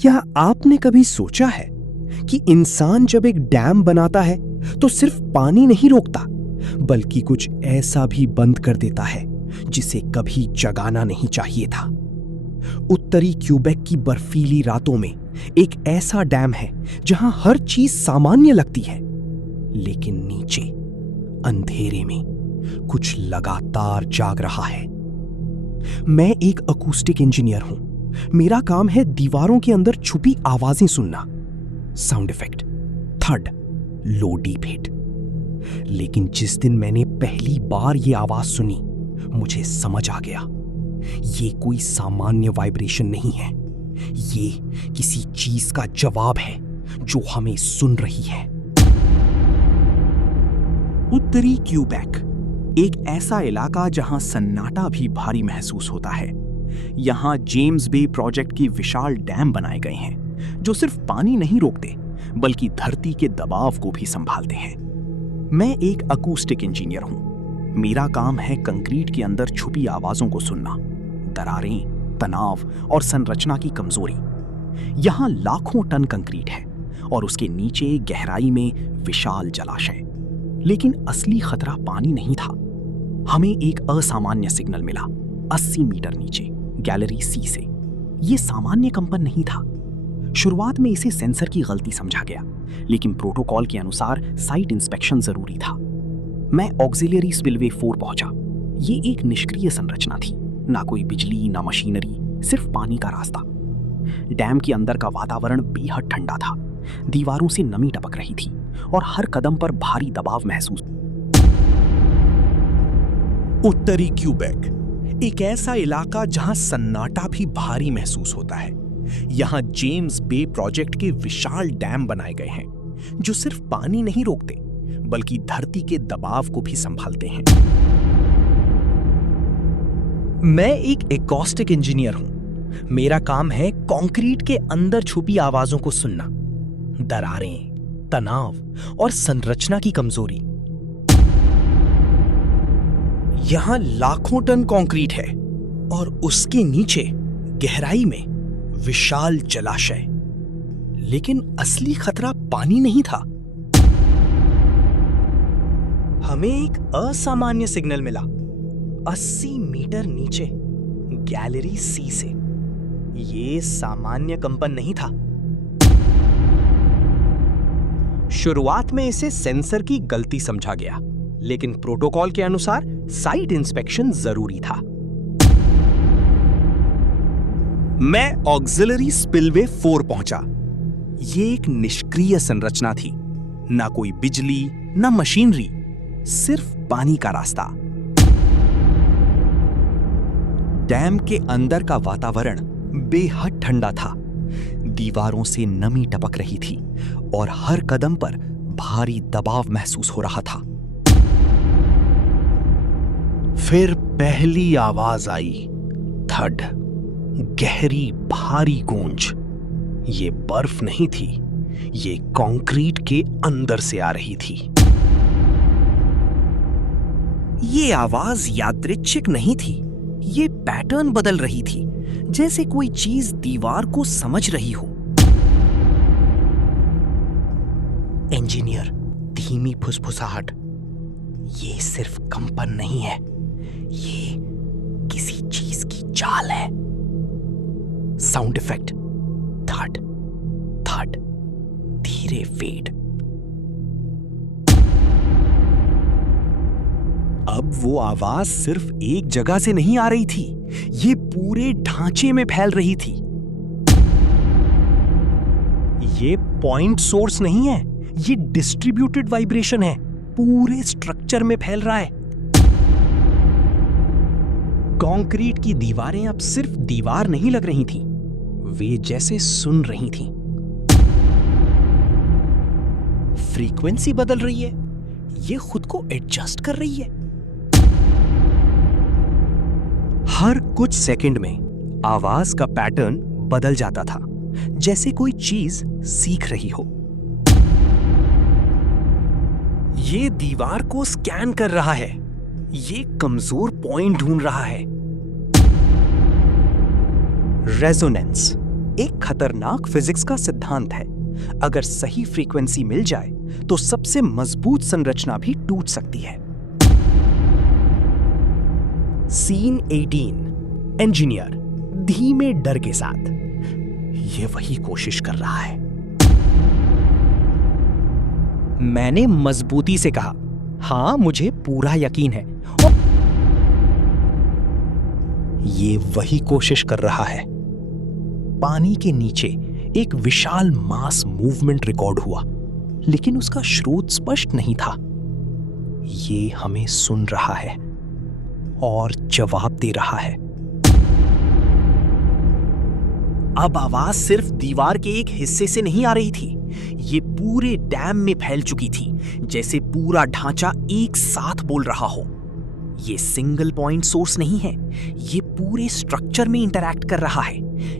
क्या आपने कभी सोचा है कि इंसान जब एक डैम बनाता है तो सिर्फ पानी नहीं रोकता, बल्कि कुछ ऐसा भी बंद कर देता है जिसे कभी जगाना नहीं चाहिए था। उत्तरी क्यूबेक की बर्फीली रातों में एक ऐसा डैम है जहां हर चीज सामान्य लगती है, लेकिन नीचे अंधेरे में कुछ लगातार जाग रहा है। मैं एक अकूस्टिक इंजीनियर हूं। मेरा काम है दीवारों के अंदर छुपी आवाजें सुनना, साउंड इफेक्ट, थर्ड, लो डीप हिट। लेकिन जिस दिन मैंने पहली बार ये आवाज सुनी, मुझे समझ आ गया, ये कोई सामान्य वाइब्रेशन नहीं है। ये किसी चीज का जवाब है जो हमें सुन रही है। उत्तरी क्यूबेक एक ऐसा इलाका जहां सन्नाटा भी भारी महसूस होता है। यहां जेम्स बे प्रोजेक्ट की विशाल डैम बनाए गए हैं जो सिर्फ पानी नहीं रोकते बल्कि धरती के दबाव को भी संभालते हैं। मैं एक अकूस्टिक इंजीनियर हूं। मेरा काम है कंक्रीट के अंदर छुपी आवाजों को सुनना, दरारें, तनाव और संरचना की कमजोरी। यहां लाखों टन कंक्रीट है और उसके नीचे गहराई में विशाल जलाशय। लेकिन असली खतरा पानी नहीं था। हमें एक असामान्य सिग्नल मिला 80 मीटर नीचे, गैलरी सी से। यह सामान्य कंपन नहीं था। शुरुआत में इसे सेंसर की गलती समझा गया, लेकिन प्रोटोकॉल के अनुसार साइट इंस्पेक्शन जरूरी था। मैं ऑक्सिलरी स्पिलवे 4 पहुंचा। ये एक निष्क्रिय संरचना थी, ना कोई बिजली, ना मशीनरी, सिर्फ पानी का रास्ता। डैम के अंदर का वातावरण बेहद ठंडा था। दीवारों से नमी टपक रही थी और हर कदम पर भारी दबाव महसूस। उत्तरी क्यूबेक एक ऐसा इलाका जहां सन्नाटा भी भारी महसूस होता है। यहां जेम्स बे प्रोजेक्ट के विशाल डैम बनाए गए हैं जो सिर्फ पानी नहीं रोकते बल्कि धरती के दबाव को भी संभालते हैं। मैं एक एकॉस्टिक इंजीनियर हूं। मेरा काम है कंक्रीट के अंदर छुपी आवाजों को सुनना, दरारें, तनाव और संरचना की कमजोरी। यहां लाखों टन कंक्रीट है और उसके नीचे गहराई में विशाल जलाशय। लेकिन असली खतरा पानी नहीं था। हमें एक असामान्य सिग्नल मिला 80 मीटर नीचे, गैलरी सी से। यह सामान्य कंपन नहीं था। शुरुआत में इसे सेंसर की गलती समझा गया, लेकिन प्रोटोकॉल के अनुसार साइट इंस्पेक्शन जरूरी था। मैं ऑक्सिलरी स्पिलवे 4 पहुंचा। ये एक निष्क्रिय संरचना थी, ना कोई बिजली, ना मशीनरी, सिर्फ पानी का रास्ता। डैम के अंदर का वातावरण बेहद ठंडा था। दीवारों से नमी टपक रही थी और हर कदम पर भारी दबाव महसूस हो रहा था। फिर पहली आवाज आई, थड, गहरी भारी गूंज। ये बर्फ नहीं थी, ये कंक्रीट के अंदर से आ रही थी। ये आवाज यादृच्छिक नहीं थी, ये पैटर्न बदल रही थी, जैसे कोई चीज दीवार को समझ रही हो। इंजीनियर, धीमी फुसफुसाहट। ये सिर्फ कंपन नहीं है, ये किसी चीज की चाल है। साउंड इफेक्ट, थर्ड, थर्ड, धीरे फेड। अब वो आवाज सिर्फ एक जगह से नहीं आ रही थी, ये पूरे ढांचे में फैल रही थी। ये पॉइंट सोर्स नहीं है, ये डिस्ट्रीब्यूटेड वाइब्रेशन है, पूरे स्ट्रक्चर में फैल रहा है। कंक्रीट की दीवारें अब सिर्फ दीवार नहीं लग रही थीं, वे जैसे सुन रही थीं। फ्रीक्वेंसी बदल रही है, ये खुद को एडजस्ट कर रही है। हर कुछ सेकंड में आवाज का पैटर्न बदल जाता था, जैसे कोई चीज सीख रही हो। ये दीवार को स्कैन कर रहा है, ये कमजोर पॉइंट ढूंढ रहा है। रेजोनेंस एक खतरनाक फिजिक्स का सिद्धांत है, अगर सही फ्रीक्वेंसी मिल जाए तो सबसे मजबूत संरचना भी टूट सकती है। सीन 18। इंजीनियर धीमे डर के साथ। ये वही कोशिश कर रहा है। मैंने मजबूती से कहा, हाँ मुझे पूरा यकीन है। ये वही कोशिश कर रहा है। पानी के नीचे एक विशाल मास मूवमेंट रिकॉर्ड हुआ, लेकिन उसका स्रोत स्पष्ट नहीं था। ये हमें सुन रहा है और जवाब दे रहा है। अब आवाज सिर्फ दीवार के एक हिस्से से नहीं आ रही थी, ये पूरे डैम में फैल चुकी थी, जैसे पूरा ढांचा एक साथ बोल रहा हो। ये सिंगल पॉइंट सोर्स नहीं है, ये पूरे स्ट्रक्चर में इंटरैक्ट कर रहा है,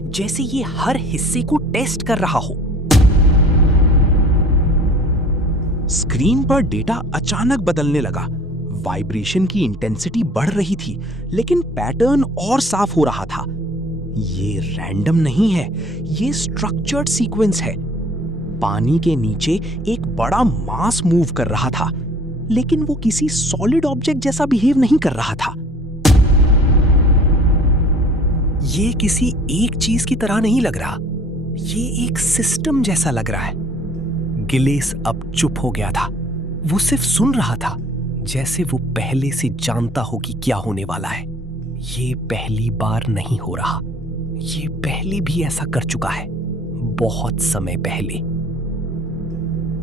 जैसे ये हर हिस्से को टेस्ट कर रहा हो। स्क्रीन पर डेटा अचानक बदलने लगा। वाइब्रेशन की इंटेंसिटी बढ़ रही थी, लेकिन पैटर्न और साफ हो रहा था। ये रैंडम नहीं है, ये स्ट्रक्चर्ड सीक्वेंस है। पानी के नीचे एक बड़ा मास मूव कर रहा था, लेकिन वो किसी सॉलिड ऑब्जेक्ट जैसा बिहेव नहीं कर रहा था। ये किसी एक चीज की तरह नहीं लग रहा, ये एक सिस्टम जैसा लग रहा है। गिलेस अब चुप हो गया था। वो सिर्फ सुन रहा था, जैसे वो पहले से जानता हो कि क्या होने वाला है। ये पहली बार नहीं हो रहा, ये पहले भी ऐसा कर चुका है, बहुत समय पहले।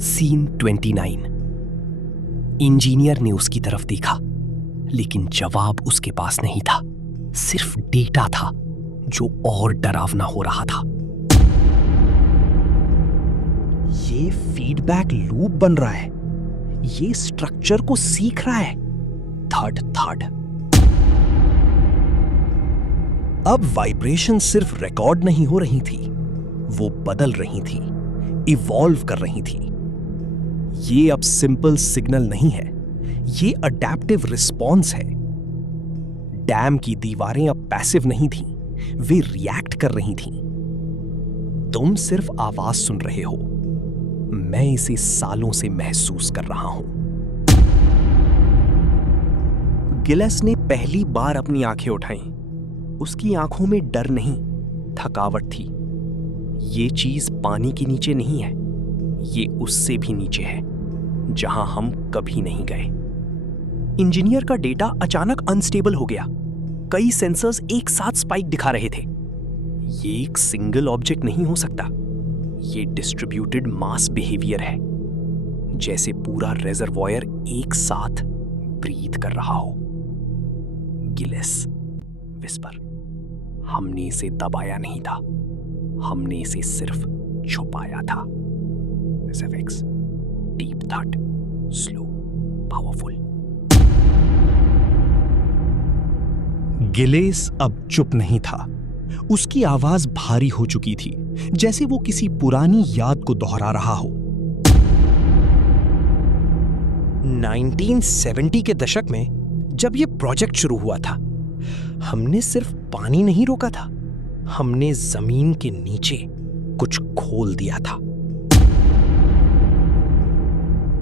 सीन 29। इंजीनियर ने उसकी तरफ देखा, लेकिन जवाब उसके पास नहीं था, सिर्फ डेटा था जो और डरावना हो रहा था। ये फीडबैक लूप बन रहा है, ये स्ट्रक्चर को सीख रहा है। Third third. अब वाइब्रेशन सिर्फ रिकॉर्ड नहीं हो रही थी, वो बदल रही थी, इवॉल्व कर रही थी। ये अब सिंपल सिग्नल नहीं है, ये अडैप्टिव रिस्पॉन्स है। डैम की दीवारें अब पैसिव नहीं थीं, वे रिएक्ट कर रही थीं। तुम सिर्फ आवाज सुन रहे हो, मैं इसे सालों से महसूस कर रहा हूं। गिलेस ने पहली बार अपनी आंखें उठाईं। उसकी आंखों में डर नहीं, थकावट थी। ये चीज पानी के नीचे नहीं है, ये उससे भी नीचे है, जहां हम कभी नहीं गए। इंजीनियर का डेटा अचानक अनस्टेबल हो गया। कई सेंसर्स एक साथ स्पाइक दिखा रहे थे। ये एक सिंगल ऑब्जेक्ट नहीं हो सकता, ये डिस्ट्रीब्यूटेड मास बिहेवियर है, जैसे पूरा रिजर्वॉयर एक साथ ब्रीथ कर रहा हो। गिलेस विस्पर, हमने इसे दबाया नहीं था, हमने इसे सिर्फ छुपाया था। Deep thought, slow, powerful. Giles अब चुप नहीं था। उसकी आवाज भारी हो चुकी थी, जैसे वो किसी पुरानी याद को दोहरा रहा हो। 1970 के दशक में जब ये प्रोजेक्ट शुरू हुआ था, हमने सिर्फ पानी नहीं रोका था, हमने जमीन के नीचे कुछ खोल दिया था।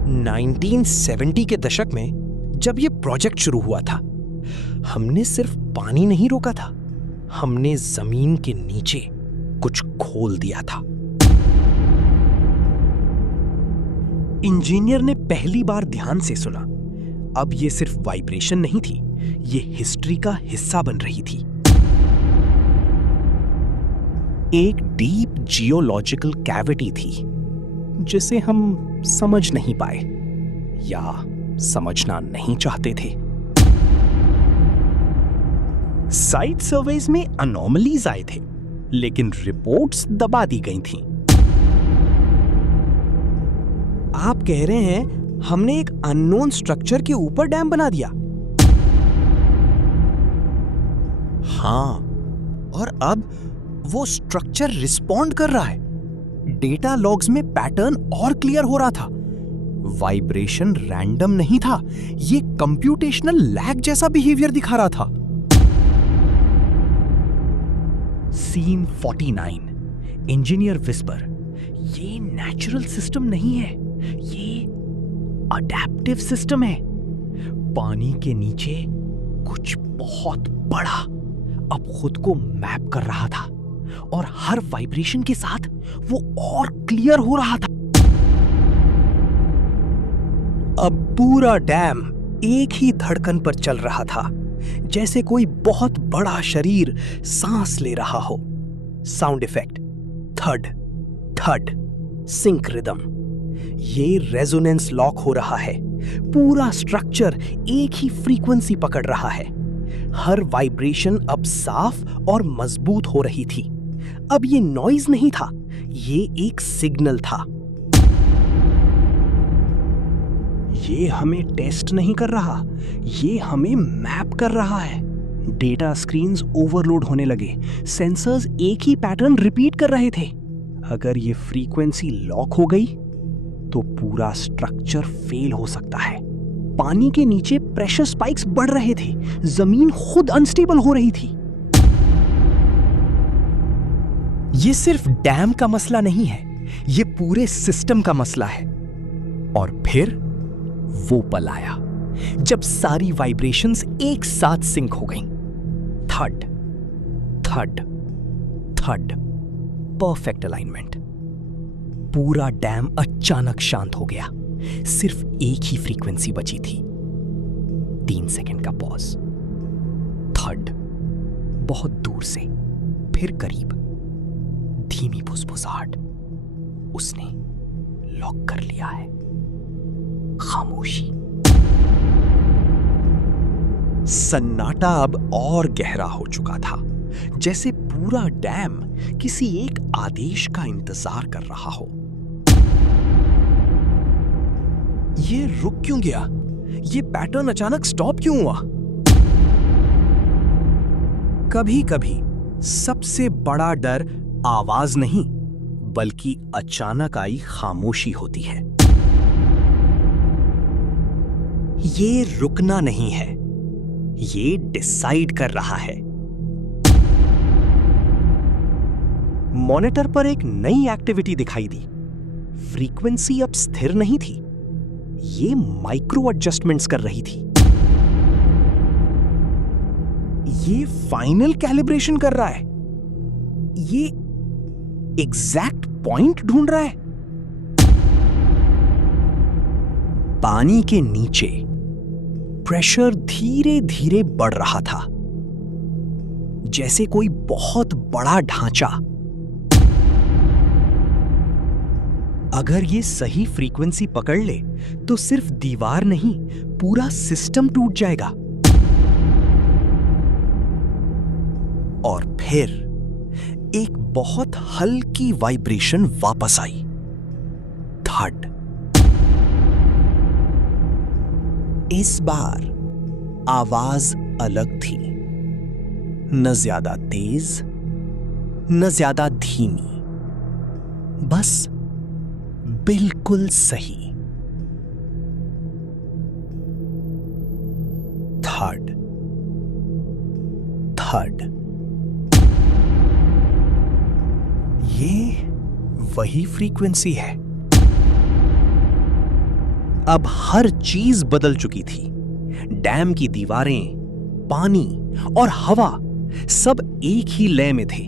1970 के दशक में जब ये प्रोजेक्ट शुरू हुआ था, हमने सिर्फ पानी नहीं रोका था, हमने जमीन के नीचे कुछ खोल दिया था। इंजीनियर ने पहली बार ध्यान से सुना। अब ये सिर्फ वाइब्रेशन नहीं थी, ये हिस्ट्री का हिस्सा बन रही थी। एक डीप जियोलॉजिकल कैविटी थी, जिसे हम समझ नहीं पाए या समझना नहीं चाहते थे। साइट सर्वेज में अनोमलीज आए थे, लेकिन रिपोर्ट्स दबा दी गई थीं। आप कह रहे हैं हमने एक अननोन स्ट्रक्चर के ऊपर डैम बना दिया? हाँ, और अब वो स्ट्रक्चर रिस्पॉन्ड कर रहा है। डेटा लॉग्स में पैटर्न और क्लियर हो रहा था। वाइब्रेशन रैंडम नहीं था, ये कंप्यूटेशनल लैग जैसा बिहेवियर दिखा रहा था। सीन 49। इंजीनियर विस्पर, ये नेचुरल सिस्टम नहीं है, ये अडैप्टिव सिस्टम है। पानी के नीचे कुछ बहुत बड़ा अब खुद को मैप कर रहा था और हर वाइब्रेशन के साथ वो और क्लियर हो रहा था। अब पूरा डैम एक ही धड़कन पर चल रहा था, जैसे कोई बहुत बड़ा शरीर सांस ले रहा हो। साउंड इफेक्ट, थड थड, सिंक रिदम, ये रेजोनेंस लॉक हो रहा है। पूरा स्ट्रक्चर एक ही फ्रीक्वेंसी पकड़ रहा है। हर वाइब्रेशन अब साफ और मजबूत हो रही थी। अब ये नॉइज नहीं था, ये एक सिग्नल था। ये हमें टेस्ट नहीं कर रहा, ये हमें मैप कर रहा है। डेटा स्क्रीन्स ओवरलोड होने लगे, सेंसर्स एक ही पैटर्न रिपीट कर रहे थे। अगर ये फ्रीक्वेंसी लॉक हो गई तो पूरा स्ट्रक्चर फेल हो सकता है। पानी के नीचे प्रेशर स्पाइक्स बढ़ रहे थे, जमीन खुद अनस्टेबल हो रही थी। ये सिर्फ डैम का मसला नहीं है, ये पूरे सिस्टम का मसला है। और फिर वो पल आया जब सारी वाइब्रेशंस एक साथ सिंक हो गईं। थड थड थड, परफेक्ट अलाइनमेंट। पूरा डैम अचानक शांत हो गया। सिर्फ एक ही फ्रीक्वेंसी बची थी। 3 सेकंड का पॉज। थड, बहुत दूर से, फिर करीब, धीमी फुसफुसाहट। उसने लॉक कर लिया है। खामोशी। सन्नाटा अब और गहरा हो चुका था, जैसे पूरा डैम किसी एक आदेश का इंतजार कर रहा हो। ये रुक क्यों गया? ये पैटर्न अचानक स्टॉप क्यों हुआ? कभी कभी सबसे बड़ा डर आवाज नहीं, बल्कि अचानक आई खामोशी होती है। ये रुकना नहीं है, ये डिसाइड कर रहा है। मॉनिटर पर एक नई एक्टिविटी दिखाई दी। फ्रीक्वेंसी अब स्थिर नहीं थी, ये माइक्रो एडजस्टमेंट्स कर रही थी। ये फाइनल कैलिब्रेशन कर रहा है, ये एग्जैक्ट पॉइंट ढूंढ रहा है। पानी के नीचे प्रेशर धीरे धीरे बढ़ रहा था, जैसे कोई बहुत बड़ा ढांचा। अगर ये सही फ्रीक्वेंसी पकड़ ले तो सिर्फ दीवार नहीं, पूरा सिस्टम टूट जाएगा। और फिर एक बहुत हल्की वाइब्रेशन वापस आई। थड। इस बार आवाज अलग थी, न ज्यादा तेज, न ज्यादा धीमी, बस बिल्कुल सही। थड थड। ये वही फ्रीक्वेंसी है। अब हर चीज बदल चुकी थी। डैम की दीवारें, पानी और हवा सब एक ही लय में थे।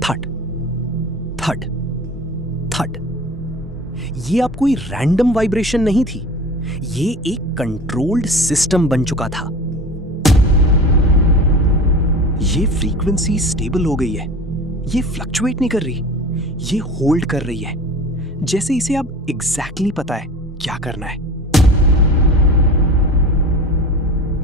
थड थड थड। ये अब कोई रैंडम वाइब्रेशन नहीं थी, ये एक कंट्रोल्ड सिस्टम बन चुका था। ये फ्रीक्वेंसी स्टेबल हो गई है, ये फ्लक्चुएट नहीं कर रही, ये होल्ड कर रही है, जैसे इसे अब एग्जैक्टली पता है क्या करना है।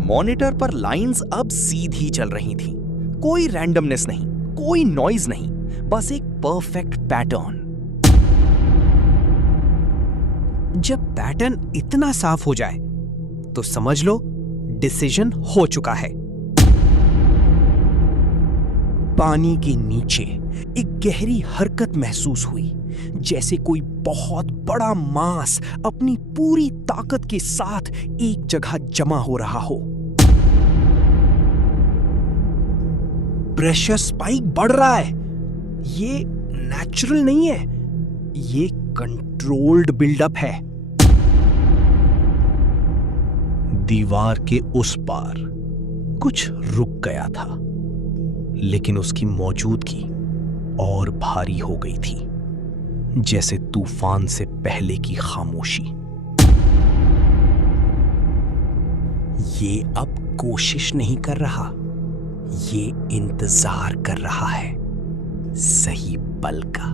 मॉनिटर पर लाइंस अब सीधी चल रही थीं, कोई रैंडमनेस नहीं, कोई नॉइज नहीं, बस एक परफेक्ट पैटर्न। जब पैटर्न इतना साफ हो जाए तो समझ लो डिसीजन हो चुका है। पानी के नीचे एक गहरी हरकत महसूस हुई, जैसे कोई बहुत बड़ा मास अपनी पूरी ताकत के साथ एक जगह जमा हो रहा हो। प्रेशर स्पाइक बढ़ रहा है, ये नेचुरल नहीं है, ये कंट्रोल्ड बिल्डअप है। दीवार के उस पार कुछ रुक गया था, लेकिन उसकी मौजूदगी और भारी हो गई थी, जैसे तूफान से पहले की खामोशी। ये अब कोशिश नहीं कर रहा, ये इंतजार कर रहा है सही पल का।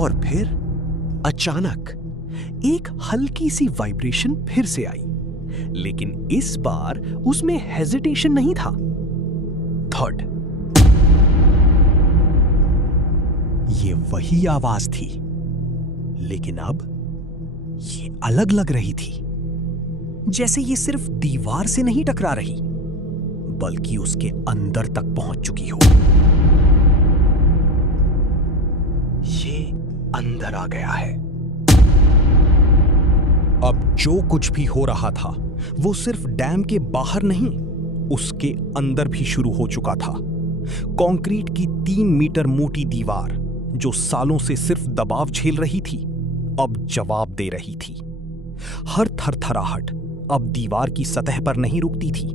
और फिर अचानक एक हल्की सी वाइब्रेशन फिर से आई, लेकिन इस बार उसमें हेजिटेशन नहीं था। थर्ड, ये वही आवाज थी, लेकिन अब ये अलग लग रही थी, जैसे ये सिर्फ दीवार से नहीं टकरा रही, बल्कि उसके अंदर तक पहुंच चुकी हो। ये अंदर आ गया है। अब जो कुछ भी हो रहा था वो सिर्फ डैम के बाहर नहीं, उसके अंदर भी शुरू हो चुका था। कंक्रीट की 3 मीटर मोटी दीवार जो सालों से सिर्फ दबाव झेल रही थी, अब जवाब दे रही थी। हर थरथराहट अब दीवार की सतह पर नहीं रुकती थी,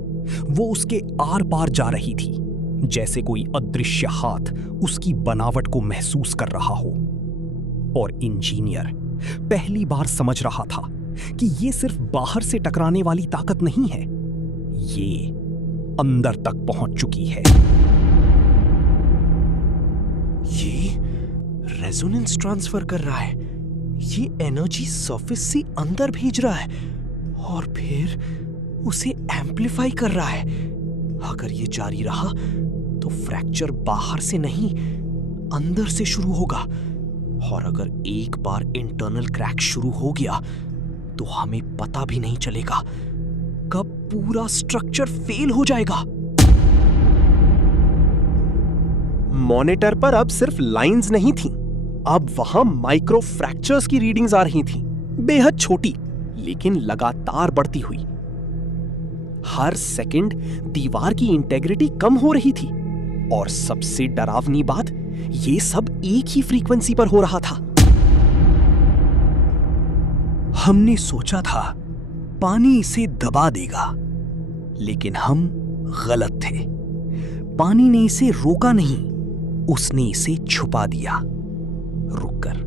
वो उसके आर पार जा रही थी, जैसे कोई अदृश्य हाथ उसकी बनावट को महसूस कर रहा हो। और इंजीनियर पहली बार समझ रहा था कि ये सिर्फ बाहर से टकराने वाली ताकत नहीं है, ये अंदर तक पहुंच चुकी है। ये रेजोनेंस ट्रांसफर कर रहा है, ये एनर्जी सरफेस से अंदर भेज रहा है और फिर उसे एम्प्लीफाई कर रहा है। अगर ये जारी रहा तो फ्रैक्चर बाहर से नहीं, अंदर से शुरू होगा, और अगर एक बार इंटरनल क्रैक शुरू हो गया तो हमें पता भी नहीं चलेगा कब पूरा स्ट्रक्चर फेल हो जाएगा। मॉनिटर पर अब सिर्फ लाइंस नहीं थीं, अब वहां माइक्रो फ्रैक्चर्स की रीडिंग्स आ रही थीं, बेहद छोटी लेकिन लगातार बढ़ती हुई। हर सेकंड दीवार की इंटेग्रिटी कम हो रही थी, और सबसे डरावनी बात, ये सब एक ही फ्रीक्वेंसी पर हो रहा था। हमने सोचा था पानी इसे दबा देगा, लेकिन हम गलत थे। पानी ने इसे रोका नहीं, उसने इसे छुपा दिया रुककर।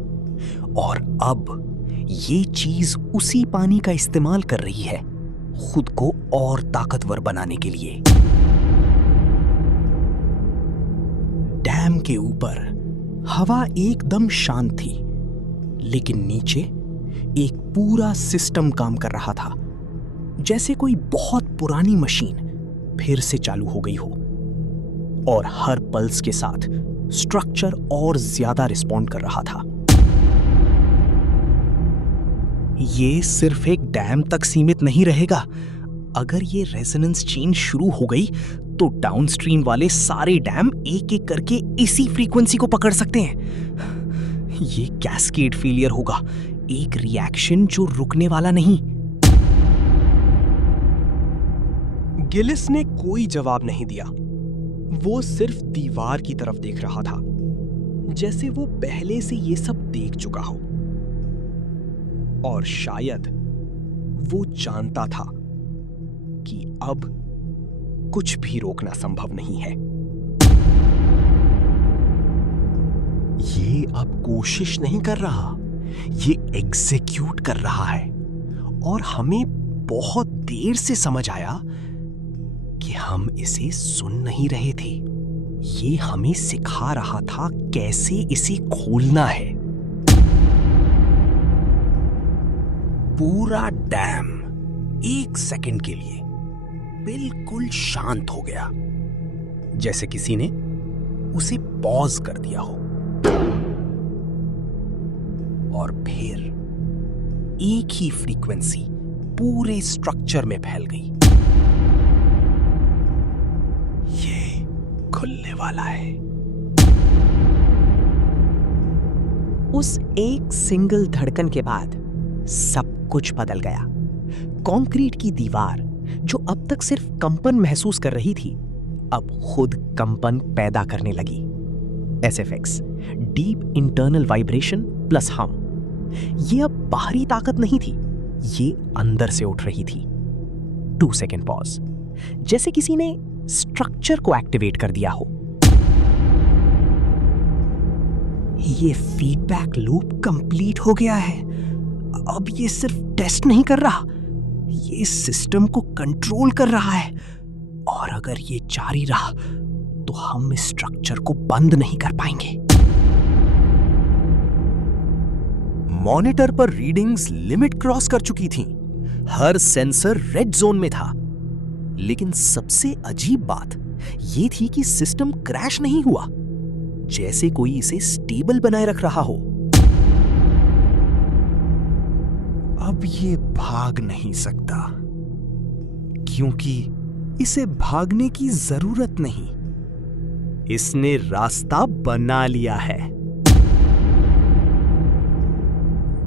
और अब ये चीज उसी पानी का इस्तेमाल कर रही है खुद को और ताकतवर बनाने के लिए। डैम के ऊपर हवा एकदम शांत थी, लेकिन नीचे एक पूरा सिस्टम काम कर रहा था, जैसे कोई बहुत पुरानी मशीन फिर से चालू हो गई हो, और हर पल्स के साथ स्ट्रक्चर और ज्यादा रिस्पॉन्ड कर रहा था। ये सिर्फ एक डैम तक सीमित नहीं रहेगा। अगर ये रेजोनेंस चेन शुरू हो गई तो डाउनस्ट्रीम वाले सारे डैम एक एक करके इसी फ्रीक्वेंसी को पकड़ सकते हैं। ये कैस्केड फेलियर होगा, एक रिएक्शन जो रुकने वाला नहीं। गिलिस ने कोई जवाब नहीं दिया, वो सिर्फ दीवार की तरफ देख रहा था, जैसे वो पहले से ये सब देख चुका हो। और शायद वो जानता था कि अब कुछ भी रोकना संभव नहीं है। ये अब कोशिश नहीं कर रहा, ये एग्जीक्यूट कर रहा है। और हमें बहुत देर से समझ आया कि हम इसे सुन नहीं रहे थे। ये हमें सिखा रहा था कैसे इसे खोलना है। पूरा डैम 1 सेकंड के लिए बिल्कुल शांत हो गया, जैसे किसी ने उसे पॉज कर दिया हो। और फिर एक ही फ्रीक्वेंसी पूरे स्ट्रक्चर में फैल गई। ये खुलने वाला है। उस एक सिंगल धड़कन के बाद सब कुछ बदल गया। कंक्रीट की दीवार जो अब तक सिर्फ कंपन महसूस कर रही थी, अब खुद कंपन पैदा करने लगी। SFX, deep internal vibration plus हम। ये अब बाहरी ताकत नहीं थी, ये अंदर से उठ रही थी। 2 सेकेंड पॉज, जैसे किसी ने स्ट्रक्चर को एक्टिवेट कर दिया हो। ये फीडबैक लूप कंप्लीट हो गया है। अब ये सिर्फ टेस्ट नहीं कर रहा, ये सिस्टम को कंट्रोल कर रहा है। और अगर ये जारी रहा तो हम इस स्ट्रक्चर को बंद नहीं कर पाएंगे। मॉनिटर पर रीडिंग्स लिमिट क्रॉस कर चुकी थीं। हर सेंसर रेड जोन में था। लेकिन सबसे अजीब बात यह थी कि सिस्टम क्रैश नहीं हुआ, जैसे कोई इसे स्टेबल बनाए रख रहा हो। अब ये भाग नहीं सकता, क्योंकि इसे भागने की जरूरत नहीं। इसने रास्ता बना लिया है।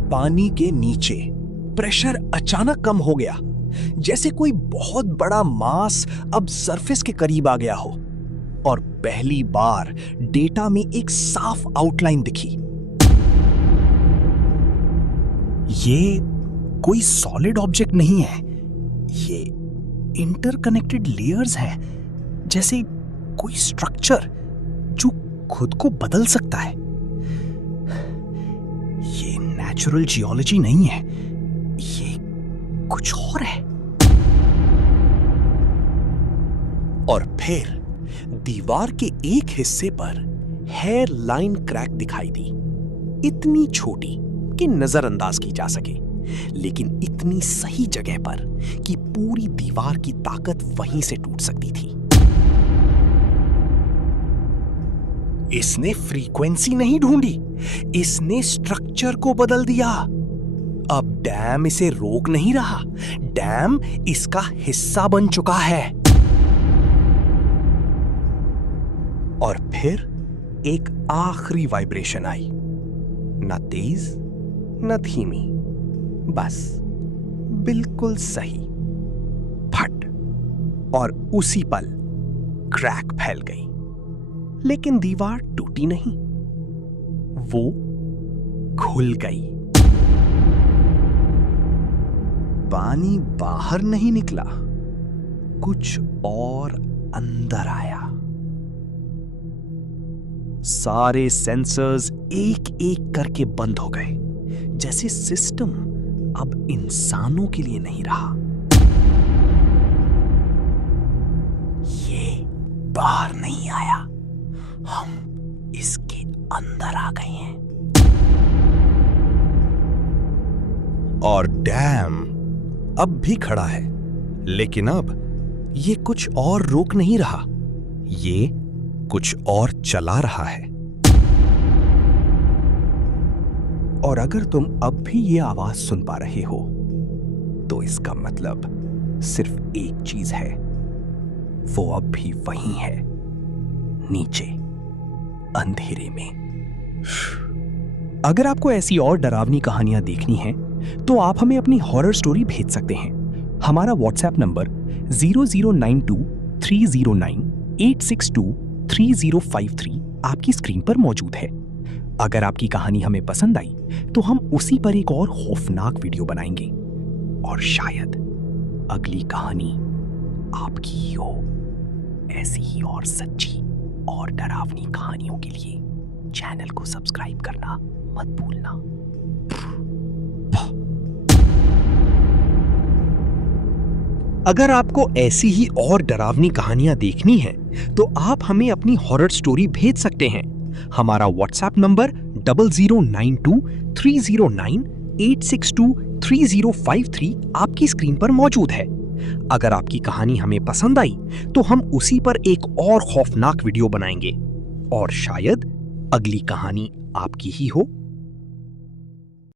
पानी के नीचे प्रेशर अचानक कम हो गया, जैसे कोई बहुत बड़ा मास अब सरफेस के करीब आ गया हो। और पहली बार डेटा में एक साफ आउटलाइन दिखी। ये कोई सॉलिड ऑब्जेक्ट नहीं है, ये इंटरकनेक्टेड लेयर्स हैं, जैसे कोई स्ट्रक्चर जो खुद को बदल सकता है। ये नेचुरल जियोलॉजी नहीं है, ये कुछ और है। और फिर दीवार के एक हिस्से पर हेयर लाइन क्रैक दिखाई दी। इतनी छोटी कि नजरअंदाज की जा सके, लेकिन इतनी सही जगह पर कि पूरी दीवार की ताकत वहीं से टूट सकती थी। इसने फ्रीक्वेंसी नहीं ढूंढी, इसने स्ट्रक्चर को बदल दिया। अब डैम इसे रोक नहीं रहा, डैम इसका हिस्सा बन चुका है। और फिर एक आखिरी वाइब्रेशन आई, न तेज न धीमी, बस बिल्कुल सही। फट, और उसी पल क्रैक फैल गई। लेकिन दीवार टूटी नहीं, वो खुल गई। पानी बाहर नहीं निकला, कुछ और अंदर आया। सारे सेंसर्स एक एक करके बंद हो गए, जैसे सिस्टम अब इंसानों के लिए नहीं रहा। ये बाहर नहीं आया, हम इसके अंदर आ गए हैं। और डैम अब भी खड़ा है, लेकिन अब ये कुछ और रोक नहीं रहा, ये कुछ और चला रहा है। और अगर तुम अब भी ये आवाज सुन पा रहे हो, तो इसका मतलब सिर्फ एक चीज है, वो अब भी वहीं है, नीचे अंधेरे में। अगर आपको ऐसी और डरावनी कहानियां देखनी हैं, तो आप हमें अपनी हॉरर स्टोरी भेज सकते हैं। हमारा व्हाट्सएप नंबर 00923098623053 आपकी स्क्रीन पर मौजूद है। अगर आपकी कहानी हमें पसंद आई, तो हम उसी पर एक और खौफनाक वीडियो बनाएंगे। और शायद अगली कहानी आपकी ही हो। ऐसी ही और सच्ची और डरावनी कहानियों के लिए चैनल को सब्सक्राइब करना मत भूलना। अगर आपको ऐसी ही और डरावनी कहानियां देखनी हैं, तो आप हमें अपनी हॉरर स्टोरी भेज सकते हैं। हमारा व्हाट्सएप नंबर 00923098623053 आपकी स्क्रीन पर मौजूद है। अगर आपकी कहानी हमें पसंद आई, तो हम उसी पर एक और खौफनाक वीडियो बनाएंगे। और शायद अगली कहानी आपकी ही हो।